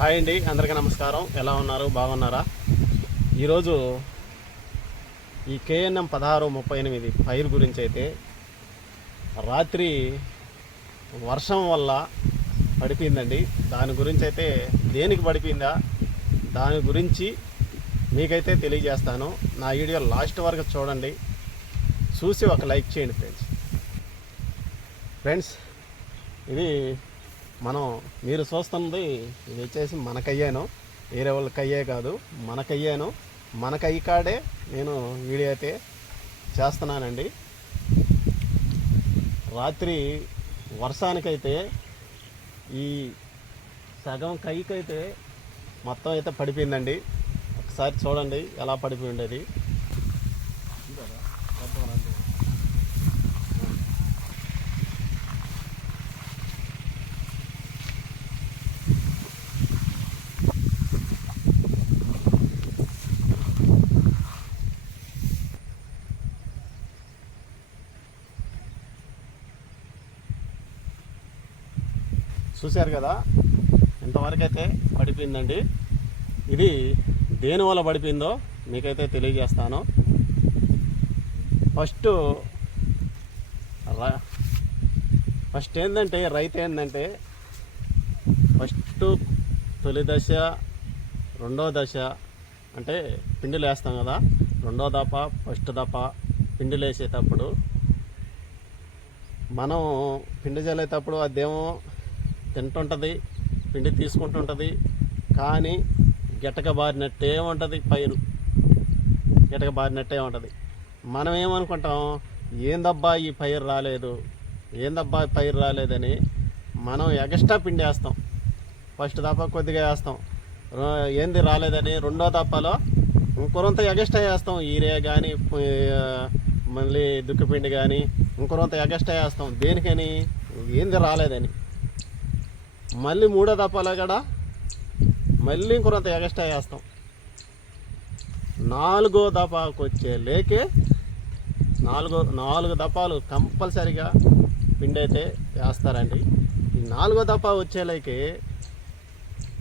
Hi అండి అందరికీ నమస్కారం. ఎలా ఉన్నారు? బాగున్నారా? ఈరోజు ఈ కేఎన్ఎం పదహారు ముప్పై ఎనిమిది పైరు గురించి అయితే రాత్రి వర్షం వల్ల పడిపోయిందండి. దాని గురించి అయితే దేనికి పడిపోయిందా? దాని గురించి మీకైతే తెలియజేస్తాను. నా వీడియో లాస్ట్ వరకు చూడండి. చూసి ఒక లైక్ చేయండి ఫ్రెండ్స్. ఫ్రెండ్స్ ఇది మనం మీరు చూస్తుంది ఇది వచ్చేసి మనకయ్యాను. వేరే వాళ్ళకి అయ్యే కాదు మనకయ్యాను. మనకయ్యి కాడే నేను వీడియో అయితే చేస్తున్నానండి. రాత్రి వర్షానికైతే ఈ సగం కైకైతే మొత్తం అయితే పడిపోయిందండి. ఒకసారి చూడండి ఎలా పడిపోయి ఉండేది. చూశారు కదా? ఇంతవరకు అయితే పడిపోయిందండి. ఇది దేనివల్ల పడిపోయిందో మీకైతే తెలియజేస్తాను. ఫస్ట్ ర- ఫస్ట్ ఏంటంటే రైతు ఏంటంటే ఫస్ట్ తొలి దశ రెండో దశ అంటే పిండిలు వేస్తాం కదా రెండో దప ఫస్ట్ దప పిండిలు వేసేటప్పుడు మనం పిండి చల్లేటప్పుడు అదేమో తింటుంటుంది పిండి తీసుకుంటుంటుంది కానీ గిటక బారినట్టే ఉంటుంది పైరు. గిటక బారినట్టే ఉంటుంది. మనం ఏమనుకుంటాం ఏందబ్బా ఈ పైరు రాలేదు? ఏందబ్బా ఈ పైరు రాలేదని మనం ఎగస్ట్రా పిండి వేస్తాం. ఫస్ట్ దప్ప కొద్దిగా వేస్తాం. ఏంది రాలేదని? రెండో దప్పలో ఇంకొరంత ఎగస్ట్రా వేస్తాం. ఈరే కానీ మళ్ళీ దుక్కిపిండి కానీ ఇంకొరంత ఎగస్ట్రా వేస్తాం. దేనికని? ఏంది రాలేదని? మళ్ళీ మూడో తప్పాలా కూడా మళ్ళీ ఇంకొంత ఎగస్ట్రా వేస్తాం. నాలుగో దపాకు వచ్చే లేకే నాలుగో నాలుగు దపాలు కంపల్సరిగా పిండి అయితే వేస్తారండి. ఈ నాలుగో దపా వచ్చేలేకే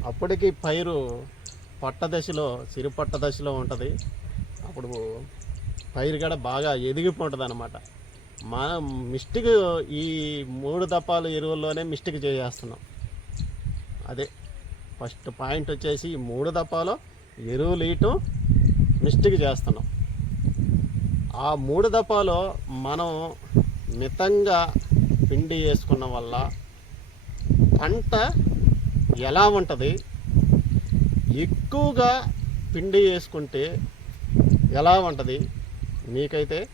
అప్పటికి పైరు పట్ట దశలో సిరి పట్ట దశలో ఉంటుంది. అప్పుడు పైరు కూడా బాగా ఎదిగిపోతుంది అనమాట మనం మిస్టేక్ ఈ మూడు దపాలు ఎరువుల్లోనే మిస్టేక్ చేసేస్తున్నాం. అదే. ఫస్ట్ పాయింట్ వచ్చేసి ఈ మూడు దప్పాలో ఎరువులు వేయటం మిస్టేక్ చేస్తున్నాం. ఆ మూడు దప్పాలో మనం మితంగా పిండి వేసుకున్న వల్ల పంట ఎలా ఉంటుంది? ఎక్కువగా పిండి వేసుకుంటే ఎలా ఉంటుంది? మీకైతే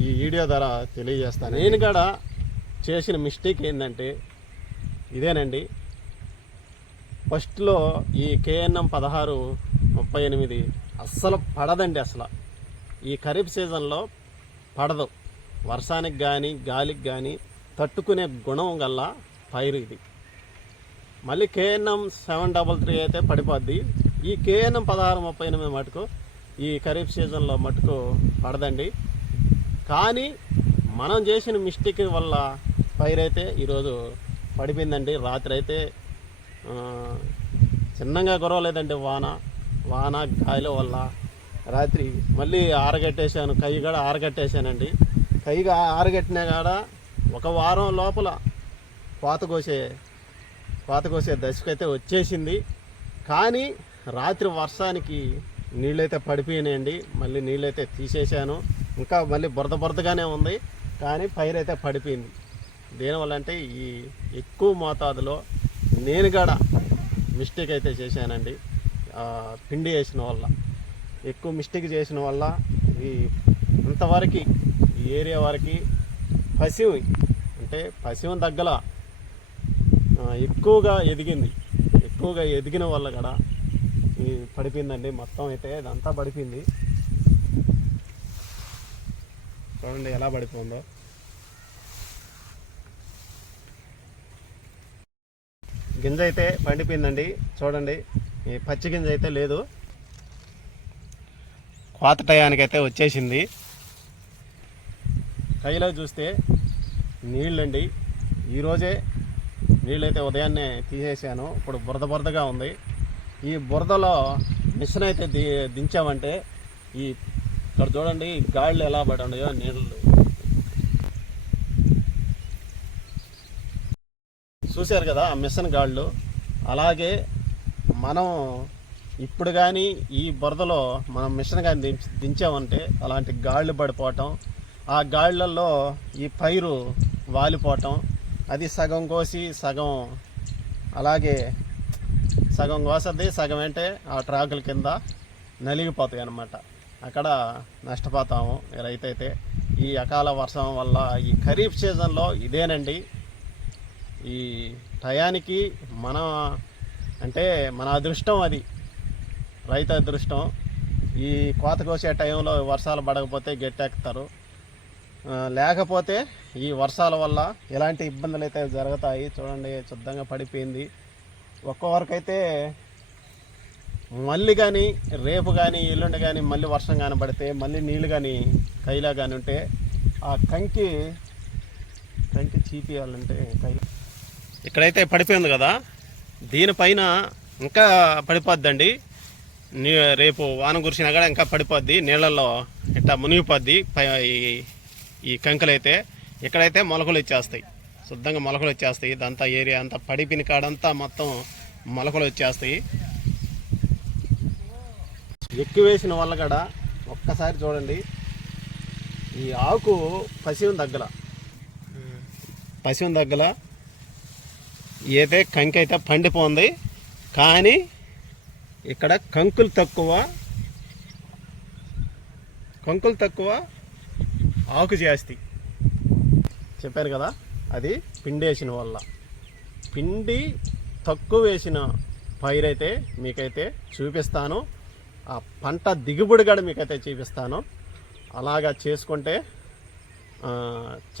ఈ వీడియో ద్వారా తెలియజేస్తాను. నేను కూడా చేసిన మిస్టేక్ ఏంటంటే ఇదేనండి. ఫస్ట్లో ఈ కేఎన్ఎం పదహారు ముప్పై ఎనిమిది అస్సలు పడదండి అసలు. ఈ ఖరీఫ్ సీజన్లో పడదు. వర్షానికి కానీ గాలికి కానీ తట్టుకునే గుణం గల్ల పైరు ఇది. మళ్ళీ కేఎన్ఎం సెవెన్ డబల్ త్రీ అయితే పడిపోద్ది. ఈ కేఎన్ఎం పదహారు ముప్పై ఎనిమిది మటుకు ఈ ఖరీఫ్ సీజన్లో మటుకు పడదండి. కానీ మనం చేసిన మిస్టేక్ వల్ల పైరు అయితే ఈరోజు పడిపోయిందండి. రాత్రి అయితే చిన్నగా కురవలేదండి వాన. వాన గాయల వల్ల. రాత్రి మళ్ళీ ఆరగట్టేశాను కై కూడా ఆరగట్టేశానండి. కైగా ఆరగట్టినా కాడ ఒక వారం లోపల కోత కోసే కోత కోసే దశకైతే వచ్చేసింది. కానీ రాత్రి వర్షానికి నీళ్ళైతే పడిపోయినాయండి. మళ్ళీ నీళ్ళైతే తీసేశాను. ఇంకా మళ్ళీ బురద బురదగానే ఉంది. కానీ పైరైతే పడిపోయింది. దేనివల్ల అంటే ఈ ఎక్కువ మోతాదులో నేను కూడా మిస్టేక్ అయితే చేశానండి. పిండి వేసిన వల్ల. ఎక్కువ మిస్టేక్ చేసిన వల్ల ఈ ఇంతవరకు ఈ ఏరియా వరకు పసివి అంటే పసివం దగ్గర ఎక్కువగా ఎదిగింది. ఎక్కువగా ఎదిగిన వల్ల కూడా ఈ పడిపోయిందండి. మొత్తం అయితే ఇదంతా పడిపోయింది. చూడండి ఎలా పడిపోయిందో. గింజ అయితే పండిపోయిందండి. చూడండి ఈ పచ్చి గింజ అయితే లేదు. కోత టయానికి అయితే వచ్చేసింది. కైలో చూస్తే నీళ్ళండి. ఈరోజే నీళ్ళైతే ఉదయాన్నే తీసేసాను. ఇప్పుడు బురద బురదగా ఉంది. ఈ బురదలో మిషన్ అయితే ది దించామంటే ఈ ఇక్కడ చూడండి గాళ్ళు ఎలా పడి ఉన్నాయో నీళ్ళు. చూశారు కదా ఆ మిషన్ గాళ్ళు. అలాగే మనం ఇప్పుడు కానీ ఈ బురదలో మనం మిషన్ కానీ దించి దించామంటే అలాంటి గాళ్ళు పడిపోవటం ఆ గాళ్ళల్లో ఈ పైరు వాలిపోవటం అది సగం కోసి సగం అలాగే సగం కోసద్ది సగం అంటే ఆ ట్రాకుల కింద నలిగిపోతాయి అన్నమాట. అక్కడ నష్టపోతాము రైతు అయితే ఈ అకాల వర్షం వల్ల ఈ ఖరీఫ్ సీజన్లో ఇదేనండి. ఈ టయానికి మన అంటే మన అదృష్టం అది. రైతు అదృష్టం. ఈ కోత కోసే టైంలో వర్షాలు పడకపోతే గట్టెక్కుతారు. లేకపోతే ఈ వర్షాల వల్ల ఎలాంటి ఇబ్బందులు అయితే జరుగుతాయి చూడండి శుద్ధంగా పడిపోయింది. ఒక్కొక్కరికి మళ్ళీ కానీ రేపు కానీ ఎల్లుండి కానీ మళ్ళీ వర్షం కానీ పడితే మళ్ళీ నీళ్ళు కానీ కైలా కానీ ఉంటే ఆ కంకి కంకి చీపియాలంటే కైలా ఇక్కడైతే పడిపోయింది కదా. దీనిపైన ఇంకా పడిపోద్దండి. రేపు వాన కురిసినా కూడా ఇంకా పడిపోద్ది. నీళ్ళల్లో ఇట్లా మునిగిపోద్ది. పై ఈ- ఈ కంకులైతే ఇక్కడైతే మొలకలు వచ్చేస్తాయి. శుద్ధంగా మొలకలు వచ్చేస్తాయి. ఇదంతా ఏరియా అంతా పడిపిన కాడంతా మొత్తం మొలకలు వచ్చేస్తాయి. ఎక్కువ వేసిన వల్ల కూడా ఒక్కసారి చూడండి. ఈ ఆకు పసివం దగ్గర పసివం దగ్గర అయితే కంకి అయితే పండిపోంది. కానీ ఇక్కడ కంకులు తక్కువ కంకులు తక్కువ ఆకు జాస్తి. చెప్పాను కదా అది పిండి వేసిన వల్ల. పిండి తక్కువ వేసిన పైరైతే మీకైతే చూపిస్తాను. ఆ పంట దిగుబడి కూడా మీకైతే చూపిస్తాను. అలాగా చేసుకుంటే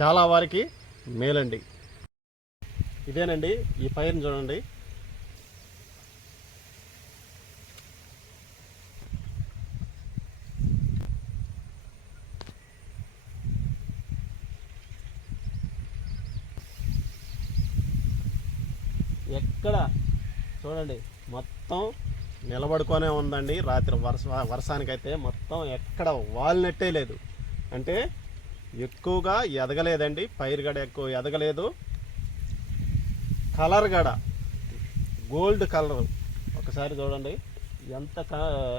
చాలా వారికి మేలండి. ఇదేనండి ఈ పైరుని చూడండి. ఎక్కడ చూడండి మొత్తం నిలబడుకొనే ఉందండి. రాత్రి వర్ష వర్షానికైతే మొత్తం ఎక్కడ వాలినట్టే లేదు. అంటే ఎక్కువగా ఎదగలేదండి పైరు గడ ఎక్కువ ఎదగలేదు. కలర్ గడ. Gold colour. ఒకసారి చూడండి. ఎంత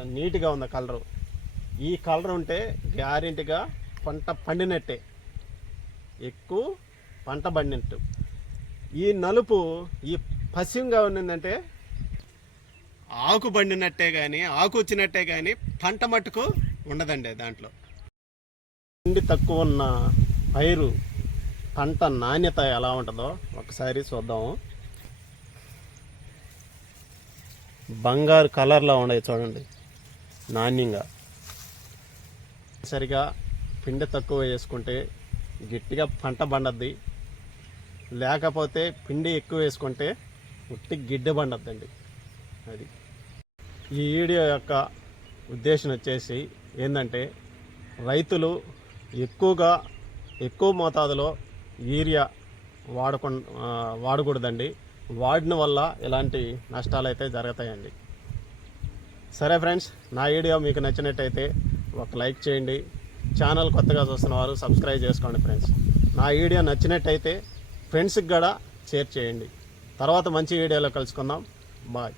నీట్గా ఉంది కలరు. ఈ కలర్ ఉంటే గ్యారెంటీగా పంట పండినట్టే. ఎక్కువ పంట పండినట్టు. ఈ నలుపు ఈ పశ్చిమగా ఉన్నదంటే ఆకు పండినట్టే కానీ ఆకు వచ్చినట్టే కానీ పంట మట్టుకు ఉండదండి దాంట్లో. పిండి తక్కువ ఉన్న పైరు పంట నాణ్యత ఎలా ఉంటుందో ఒకసారి చూద్దాము. బంగారు కలర్లో ఉండేది చూడండి. నాణ్యంగా. సరిగా పిండి తక్కువ వేసుకుంటే గట్టిగా పంట పండద్ది. లేకపోతే పిండి ఎక్కువ వేసుకుంటే ఉట్టి గిడ్డ పండద్దండి. అది. ఈ వీడియో యొక్క ఉద్దేశం వచ్చేసి ఏంటంటే రైతులు ఎక్కువగా ఎక్కువ మోతాదులో యూరియా వాడకు వాడకూడదండి. వాడిన వల్ల ఇలాంటి నష్టాలు అయితే జరుగుతాయండి. సరే ఫ్రెండ్స్ నా వీడియో మీకు నచ్చినట్టయితే ఒక లైక్ చేయండి. ఛానల్ కొత్తగా చూస్తున్న వారు సబ్స్క్రైబ్ చేసుకోండి ఫ్రెండ్స్. నా వీడియో నచ్చినట్టయితే ఫ్రెండ్స్కి కూడా షేర్ చేయండి. తర్వాత మంచి వీడియోలో కలుసుకుందాం. బాయ్.